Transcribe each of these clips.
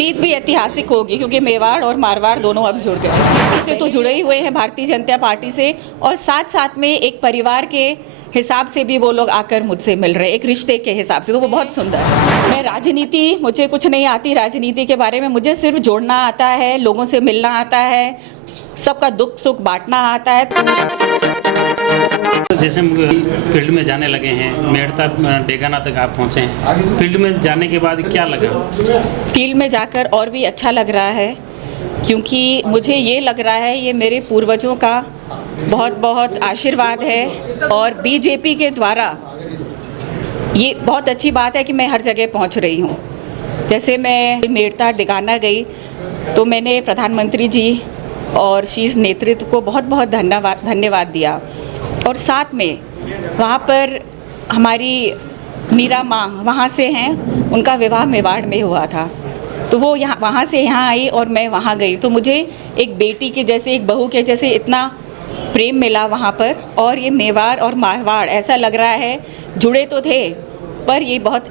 जीत भी ऐतिहासिक होगी क्योंकि मेवाड़ और मारवाड़ दोनों अब जुड़ गए। इससे तो जुड़े ही हुए हैं भारतीय जनता पार्टी से, और साथ साथ में एक परिवार के हिसाब से भी वो लोग आकर मुझसे मिल रहे हैं, एक रिश्ते के हिसाब से, तो वो बहुत सुंदर है। मैं राजनीति, मुझे कुछ नहीं आती राजनीति के बारे में, मुझे सिर्फ जोड़ना आता है, लोगों से मिलना आता है, सबका दुख सुख बांटना आता है। जैसे हम फील्ड में जाने लगे हैं, मेड़ता डेगाना तक आप पहुँचे हैं, फील्ड में जाने के बाद क्या लगा? फील्ड में जाकर और भी अच्छा लग रहा है, क्योंकि मुझे ये लग रहा है ये मेरे पूर्वजों का बहुत बहुत आशीर्वाद है, और बीजेपी के द्वारा ये बहुत अच्छी बात है कि मैं हर जगह पहुंच रही हूं। जैसे मैं मेड़ता डेगाना गई तो मैंने प्रधानमंत्री जी और शीर्ष नेतृत्व को बहुत बहुत धन्यवाद दिया, और साथ में वहाँ पर हमारी मीरा माँ वहाँ से हैं, उनका विवाह मेवाड़ में हुआ था, तो वो यहाँ वहाँ से यहाँ आई और मैं वहाँ गई, तो मुझे एक बेटी के जैसे, एक बहू के जैसे इतना प्रेम मिला वहाँ पर। और ये मेवाड़ और मारवाड़ ऐसा लग रहा है जुड़े तो थे, पर ये बहुत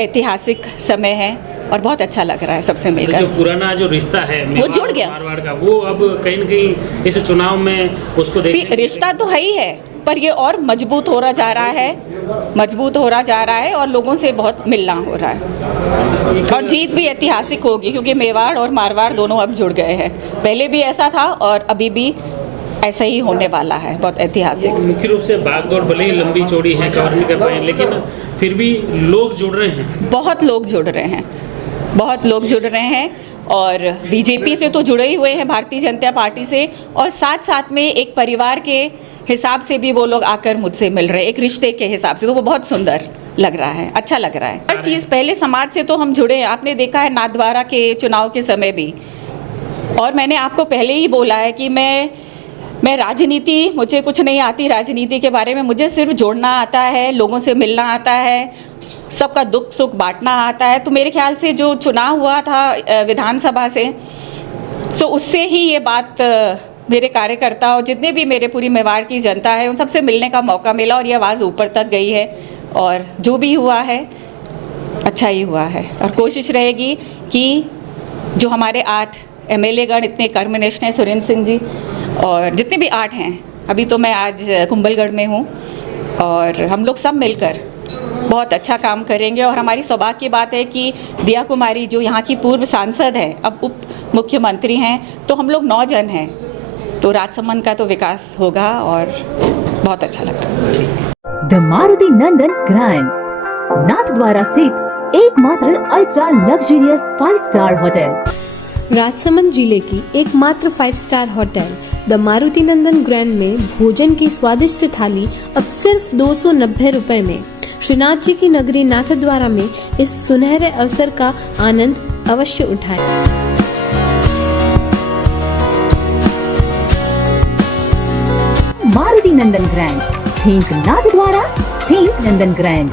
ऐतिहासिक समय है और बहुत अच्छा लग रहा है सबसे मिलकर। जो पुराना जो रिश्ता है वो जुड़ गया, मारवाड़ का, वो अब कहीं न कहीं इस चुनाव में उसको रिश्ता तो है ही है, पर ये और मजबूत हो रहा जा रहा है, मजबूत हो रहा जा रहा है, और लोगों से बहुत मिलना हो रहा है। और जीत भी ऐतिहासिक होगी क्योंकि मेवाड़ और मारवाड़ दोनों अब जुड़ गए हैं। पहले भी ऐसा था और अभी भी ऐसा ही होने वाला है, बहुत ऐतिहासिक। मुख्य रूप से भागदौड़ भले ही लंबी चौड़ी है, कवर नहीं कर पाए, लेकिन फिर भी लोग जुड़ रहे हैं, बहुत लोग जुड़ रहे हैं, बहुत लोग जुड़ रहे हैं, और बीजेपी से तो जुड़े ही हुए हैं भारतीय जनता पार्टी से, और साथ साथ में एक परिवार के हिसाब से भी वो लोग आकर मुझसे मिल रहे हैं, एक रिश्ते के हिसाब से, तो वो बहुत सुंदर लग रहा है, अच्छा लग रहा है। हर चीज़, पहले समाज से तो हम जुड़े हैं, आपने देखा है नाथद्वारा के चुनाव के समय भी, और मैंने आपको पहले ही बोला है कि मैं राजनीति, मुझे कुछ नहीं आती राजनीति के बारे में, मुझे सिर्फ जोड़ना आता है, लोगों से मिलना आता है, सबका दुख सुख बांटना आता है। तो मेरे ख्याल से जो चुनाव हुआ था विधानसभा से, सो उससे ही ये बात मेरे कार्यकर्ता और जितने भी मेरे पूरी मेवाड़ की जनता है उन सबसे मिलने का मौका मिला, और ये आवाज़ ऊपर तक गई है, और जो भी हुआ है अच्छा ही हुआ है। और कोशिश रहेगी कि जो हमारे 8 MLA गण इतने कर्मनिष्ठ हैं, सुरेंद्र सिंह जी और जितने भी 8 हैं, अभी तो मैं आज कुंभलगढ़ में हूँ, और हम लोग सब मिलकर बहुत अच्छा काम करेंगे। और हमारी सौभाग्य की बात है कि दिया कुमारी जो यहाँ की पूर्व सांसद हैं, अब उप मुख्यमंत्री हैं, तो हम लोग 9 जन हैं, तो राजसमंद का तो विकास होगा, और बहुत अच्छा लग रहा है। The Maruti Nandan grand Nathdwara स्थित एकमात्र ultra luxurious 5 star hotel, Rajsamand जिले की एकमात्र 5 star hotel the Maruti Nandan grand में भोजन की स्वादिष्ट थाली अब सिर्फ 290 रुपए में। श्रीनाथ जी की नगरी नाथद्वारा में इस सुनहरे अवसर का आनंद अवश्य उठाएं। मारुति नंदन ग्रैंड, थिंक नाथद्वारा, थिंक नंदन ग्रैंड।